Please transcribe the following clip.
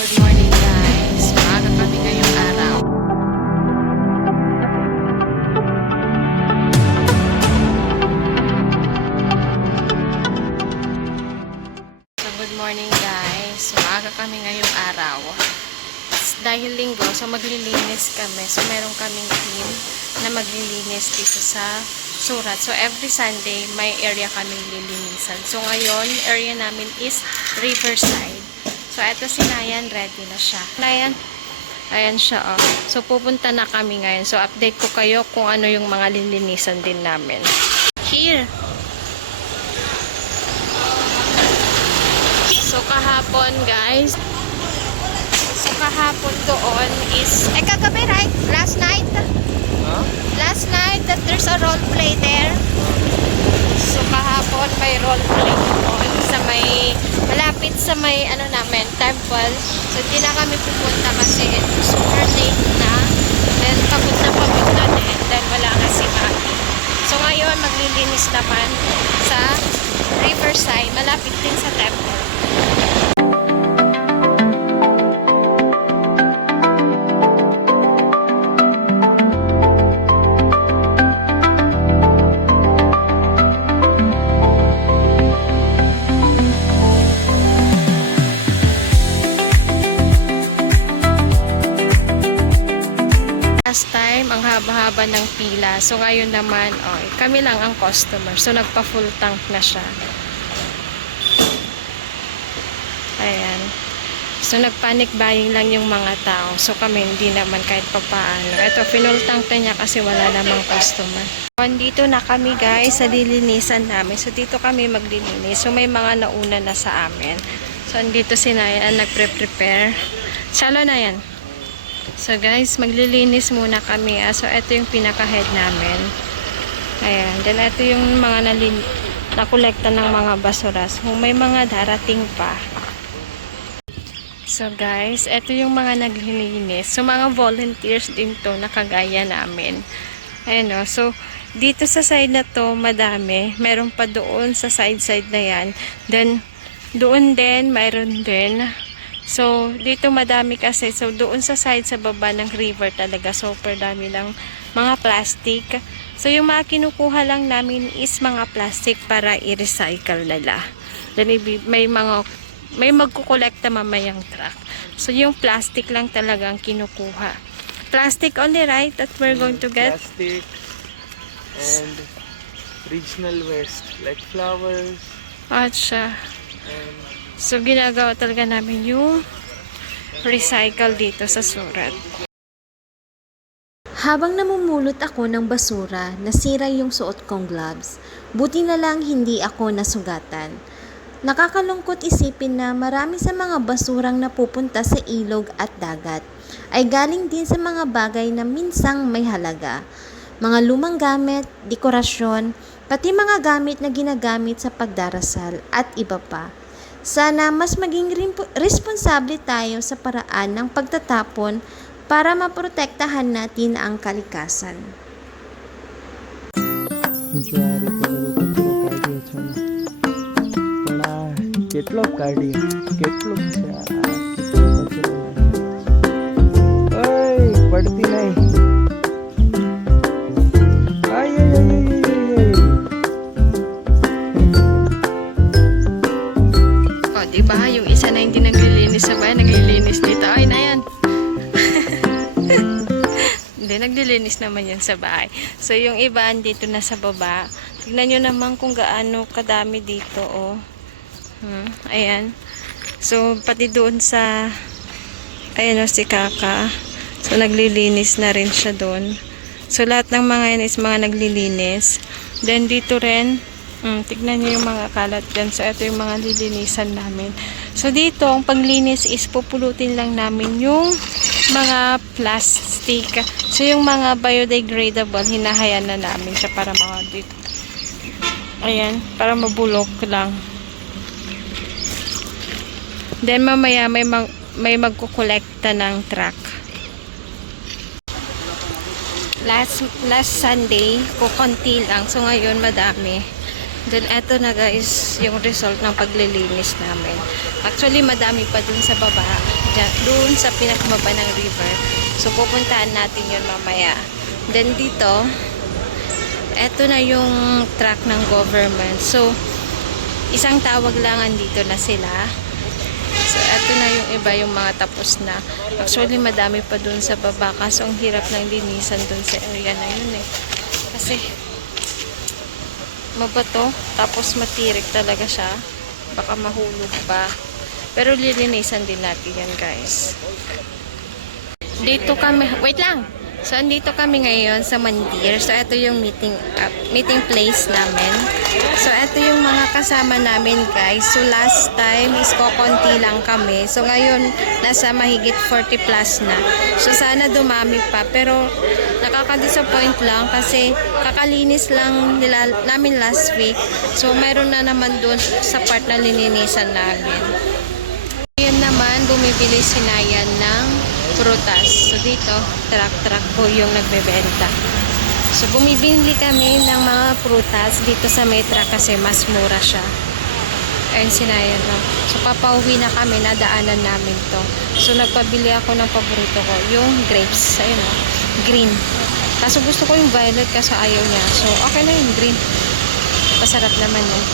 Good morning guys. Maaga kami ngayong araw. So good morning guys. Maaga kami ngayong araw. Dahil linggo, so maglilinis kami. So meron kaming team na maglilinis dito sa Surat. So every Sunday, may area kaming lilinisan. So ngayon, area namin is Riverside. So eto si Nayan, ready na siya. Nayan, ayan siya oh. So pupunta na kami ngayon. So update ko kayo kung ano yung mga lilinisan din namin. Here. So kahapon guys, kahapon doon is kagabi, right? Last night? Huh? Last night that there's a role play there. So kahapon may role play doon sa may malapit sa may ano namin, temple. So di na kami pupunta kasi super late na. Then pagod na din. Then wala na si Maki. So ngayon maglilinis naman sa Riverside, malapit din sa temple. Last time, ang haba-haba ng pila. So, ngayon naman, oh, kami lang ang customer. So, nagpa-full tank na siya. Ayan. So, nagpanic buying lang yung mga tao. So, kami hindi naman kahit papaano. Ito, pinull tank na niya kasi wala namang customer. Dito na kami guys sa lilinisan namin. So, dito kami maglilinis. So, may mga nauna na sa amin. So, andito si Nayan, nagpre-prepare. Salo na yan. So guys, maglilinis muna kami. So ito yung pinaka-head namin. Ayan. Then ito yung mga nakolekta ng mga basura. So may mga darating pa. So guys, ito yung mga naglilinis. So mga volunteers din to na kagaya namin. Ayan o. So dito sa side na to, madami. Meron pa doon sa side na yan. Then doon din, mayroon din. So, dito madami kasi. So, doon sa side, sa baba ng river talaga. Super dami ng mga plastic. So, yung mga kinukuha lang namin is mga plastic para i-recycle nila. Then, may magkukolekta mamayang truck. So, yung plastic lang talaga ang kinukuha. Plastic only, right? That we're going to get? Plastic and regional waste like flowers. Atcha. And So, ginagawa talaga namin yung recycle dito sa Surat. Habang namumulot ako ng basura, nasira yung suot kong gloves. Buti na lang hindi ako nasugatan. Nakakalungkot isipin na marami sa mga basurang napupunta sa ilog at dagat ay galing din sa mga bagay na minsang may halaga. Mga lumang gamit, dekorasyon, pati mga gamit na ginagamit sa pagdarasal at iba pa. Sana mas maging responsable tayo sa paraan ng pagtatapon para maprotektahan natin ang kalikasan. કેટલો કાઢી કેટલો પડતી નહીં. Diba? Yung isa na hindi naglilinis sa bahay, naglilinis dito. Ay, na yan. Hindi, naglilinis naman yan sa bahay. So, yung iba dito na sa baba. Tignan nyo naman kung gaano kadami dito, oh. Ayan. So, pati doon sa ayan, oh, si Kaka. So, naglilinis na rin siya doon. So, lahat ng mga yan is mga naglilinis. Then, dito rin, tignan nyo yung mga kalat dyan. So, ito yung mga lilinisan namin. So, dito, ang paglinis is pupulutin lang namin yung mga plastic. So, yung mga biodegradable, hinahayan na namin siya para mga ayan, para mabulok lang. Then, mamaya may magkukolekta ng truck. Last Sunday, kukunti lang. So, ngayon, madami. Then, eto na guys, yung result ng paglilinis namin. Actually, madami pa dun sa baba. doon sa pinakamaba ng river. So, pupuntahan natin yun mamaya. Then, dito, eto na yung truck ng government. So, isang tawag lang andito na sila. So, eto na yung iba, yung mga tapos na. Actually, madami pa dun sa baba. Kaso, ang hirap ng linisan dun sa area na yun eh. Kasi, mabato. Tapos, matirik talaga siya. Baka mahulog pa. Pero, lilinisan din natin yan, guys. Dito kami, wait lang! So, andito kami ngayon sa Mandir. So, ito yung meeting place namin. So, ito yung mga kasama namin, guys. So, last time is kokonti lang kami. So, ngayon, nasa mahigit 40 plus na. So, sana dumami pa. Pero, nakaka-disappoint lang kasi kakalinis lang namin last week. So, mayroon na naman doon sa part na lininisan namin. Ngayon naman, bumibili si Nayan ng prutas. So, dito, truck po yung nagbebenta. So, bumibili kami ng mga prutas dito sa Metra kasi mas mura siya. Ayun, sinayan lang. So, papauwi na kami, nadaanan namin to. So, nagpabili ako ng paborito ko, yung grapes. Ayun o, green. Kaso gusto ko yung violet kasi ayaw niya. So, okay na yung green. Masarap naman yun.